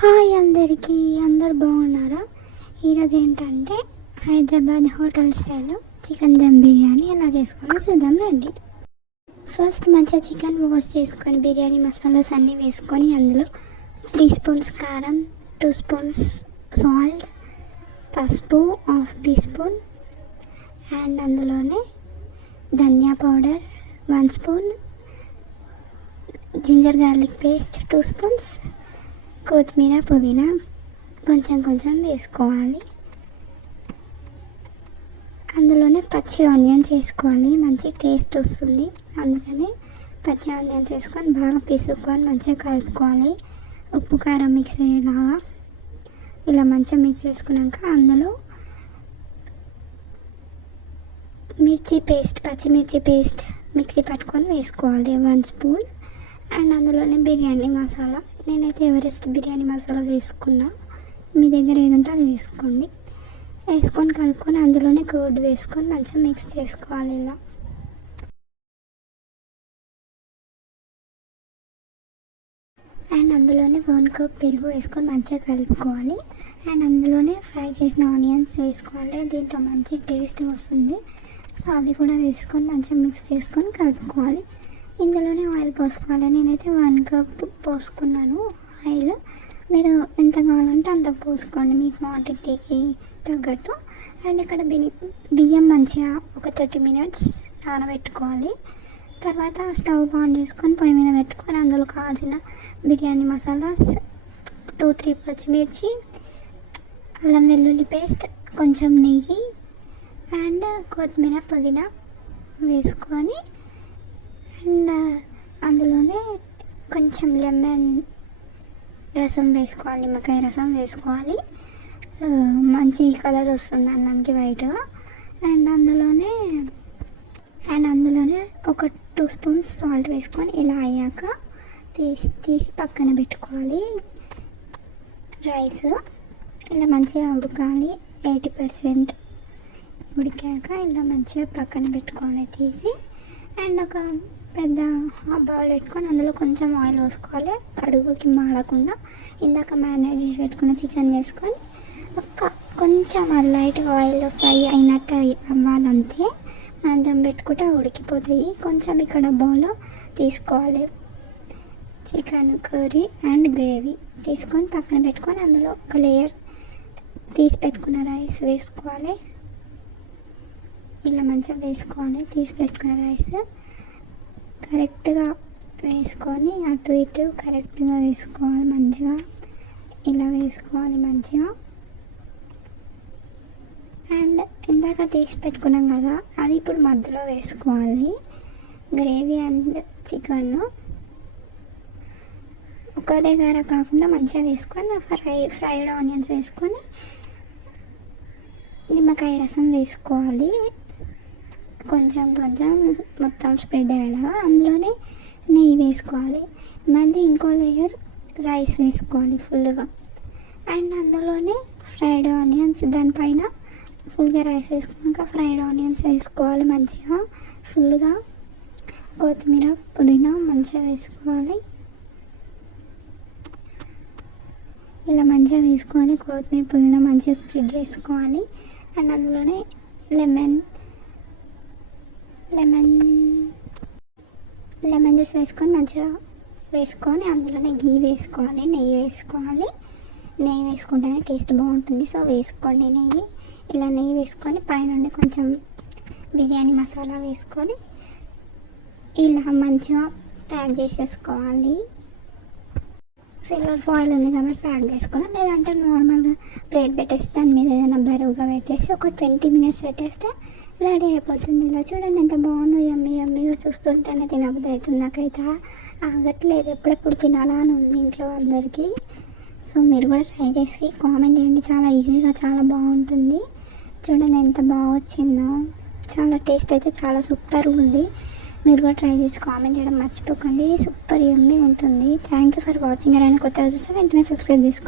Hi అందరికీ, అందరు బాగున్నారా? ఈరోజు ఏంటంటే హైదరాబాద్ హోటల్ స్టైల్లో చికెన్ దమ్ బిర్యానీ ఎలా చేసుకోవాలో చూద్దాం రండి. ఫస్ట్ మంచిగా చికెన్ వాష్ చేసుకొని బిర్యానీ మసాలాస్ అన్నీ వేసుకొని అందులో 3 స్పూన్స్ కారం, 2 స్పూన్స్ సాల్ట్, పసుపు 1/2 టీ స్పూన్ అండ్ అందులోనే ధనియా powder 1 spoon, ginger garlic paste 2 spoons, కొత్తిమీర పుదీనా కొంచెం వేసుకోవాలి. అందులోనే పచ్చి ఆనియన్స్ వేసుకోవాలి, మంచి టేస్ట్ వస్తుంది. అందుకని పచ్చి ఆనియన్స్ వేసుకొని బాగా పిసుక్కొని మంచిగా కలుపుకోవాలి. ఉప్పు కారం మిక్స్ అయ్యేలాగా ఇలా మంచిగా మిక్స్ చేసుకున్నాక అందులో పచ్చిమిర్చి పేస్ట్ మిక్సీ పట్టుకొని వేసుకోవాలి 1 స్పూన్. అండ్ అందులోనే బిర్యానీ మసాలా, నేనైతే ఎవరెస్ట్ బిర్యానీ మసాలా వేసుకున్నా, మీ దగ్గర ఏదంటే అది వేసుకోండి. వేసుకొని కలుపుకొని అందులోనే కర్డ్ వేసుకొని మంచిగా మిక్స్ చేసుకోవాలి ఇలా. అండ్ అందులోనే 1 కప్ పెరుగు వేసుకొని మంచిగా కలుపుకోవాలి. అండ్ అందులోనే ఫ్రై చేసిన ఆనియన్స్ వేసుకోవాలి, దీంట్లో మంచి టేస్ట్ వస్తుంది. సో అవి కూడా వేసుకొని మంచిగా మిక్స్ చేసుకొని కలుపుకోవాలి. ఇందులోనే ఆయిల్ పోసుకోవాలి. నేనైతే 1 కప్ పోసుకున్నాను ఆయిల్. మీరు ఎంత కావాలంటే అంత పోసుకోండి మీ క్వాంటిటీకి తగ్గట్టు. అండ్ ఇక్కడ బియ్యం మంచిగా ఒక 30 మినిట్స్ నానబెట్టుకోవాలి. తర్వాత స్టవ్ ఆన్ చేసుకొని పొయ్యి మీద పెట్టుకొని అందులో కావాల్సిన బిర్యానీ మసాలాస్ 2-3 పచ్చిమిర్చి, అల్లం వెల్లుల్లి పేస్ట్, కొంచెం నెయ్యి అండ్ కొత్తిమీర పుదీనా వేసుకొని అండ్ అందులోనే కొంచెం లెమన్ రసం వేసుకోవాలి, నిమ్మకాయ రసం వేసుకోవాలి. మంచి కలర్ వస్తుంది అన్నంకి వైట్గా. అండ్ అందులోనే ఒక 2 స్పూన్స్ సాల్ట్ వేసుకొని ఇలా అయ్యాక తీసి పక్కన పెట్టుకోవాలి. రైస్ ఇలా మంచిగా ఉడకాలి, 80% ఉడికాక ఇలా మంచిగా పక్కన పెట్టుకోవాలి తీసి. అండ్ ఒక పెద్ద బౌల్ పెట్టుకొని అందులో కొంచెం ఆయిల్ పోసుకోవాలి, అడుగుకి మాడకుండా. ఇందాక మ్యారినేట్ చేసి పెట్టుకున్న చికెన్ వేసుకొని కొంచెం లైట్గా ఆయిల్లో ఫ్రై అయినట్టు అవ్వాలంతే. మనం దమ్ పెట్టుకుంటే ఉడికిపోతాయి. కొంచెం ఇక్కడ బౌల్లో తీసుకోవాలి చికెన్ కర్రీ అండ్ గ్రేవీ తీసుకొని పక్కన పెట్టుకొని అందులో ఒక లేయర్ తీసి పెట్టుకున్న రైస్ వేసుకోవాలి. ఇలా మంచిగా వేసుకోవాలి. తీసి పెట్టుకున్న రైస్ కరెక్ట్గా వేసుకొని అటు ఇటు కరెక్ట్గా వేసుకోవాలి. మంచిగా ఇలా వేసుకోవాలి మంచిగా. అండ్ ఇందాక తీసి పెట్టుకున్నాం కదా, అది ఇప్పుడు మధ్యలో వేసుకోవాలి. గ్రేవీ అండ్ చికెన్ ఒక దగ్గర కాకుండా మంచిగా వేసుకొని ఫ్రైడ్ ఆనియన్స్ వేసుకొని నిమ్మకాయ రసం వేసుకోవాలి. కొంచెం మొత్తం స్ప్రెడ్ అయ్యేలాగా అందులోనే నెయ్యి వేసుకోవాలి. మళ్ళీ ఇంకో లేయర్ రైస్ వేసుకోవాలి ఫుల్గా. అండ్ అందులోనే ఫ్రైడ్ ఆనియన్స్ దానిపైన ఫుల్గా రైస్ వేసుకున్నాక ఫ్రైడ్ ఆనియన్స్ వేసుకోవాలి మంచిగా ఫుల్గా. కొత్తిమీర పుదీనా మంచిగా వేసుకోవాలి. ఇలా మంచిగా వేసుకోవాలి. కొత్తిమీర పుదీనా మంచిగా స్ప్రెడ్ చేసుకోవాలి. అండ్ అందులోనే లెమన్ జ్యూస్ వేసుకొని మంచిగా వేసుకొని అందులోనే గీ వేసుకోవాలి, నెయ్యి వేసుకోవాలి. నెయ్యి వేసుకుంటేనే టేస్ట్ బాగుంటుంది, సో వేసుకోండి నెయ్యి. ఇలా నెయ్యి వేసుకొని పైనుండి కొంచెం బిర్యానీ మసాలా వేసుకొని ఇలా మంచిగా ప్యాక్ చేసేసుకోవాలి. సిల్వర్ ఫాయిల్ ఉంది కాబట్టి ప్యాక్ చేసుకున్నాం, లేదంటే నార్మల్గా ప్లేట్ పెట్టేసి దాని మీద ఏదైనా బరువుగా పెట్టేసి ఒక 20 మినిట్స్ పెట్టేస్తే రెడీ అయిపోతుంది. ఇలా చూడండి ఎంత బాగుందో, యమ్మీగా చూస్తుంటేనే తినబుద్ధి అవుతుంది. నాకైతే ఆగట్లేదు, ఎప్పుడెప్పుడు తినాలా అని ఉంది ఇంట్లో అందరికీ. సో మీరు కూడా ట్రై చేసి కామెంట్ చేయండి. చాలా ఈజీగా చాలా బాగుంటుంది. చూడండి ఎంత బాగా వచ్చిందో, చాలా టేస్ట్ అయితే చాలా సూపర్ ఉంది. మీరు కూడా ట్రై చేసి కామెంట్ చేయడం మర్చిపోకండి. సూపర్ యమ్మీ ఉంటుంది. Thank you for watching. ఎవరైనా కొత్తగా చూస్తే వెంటనే సబ్స్క్రైబ్ చేసుకోండి.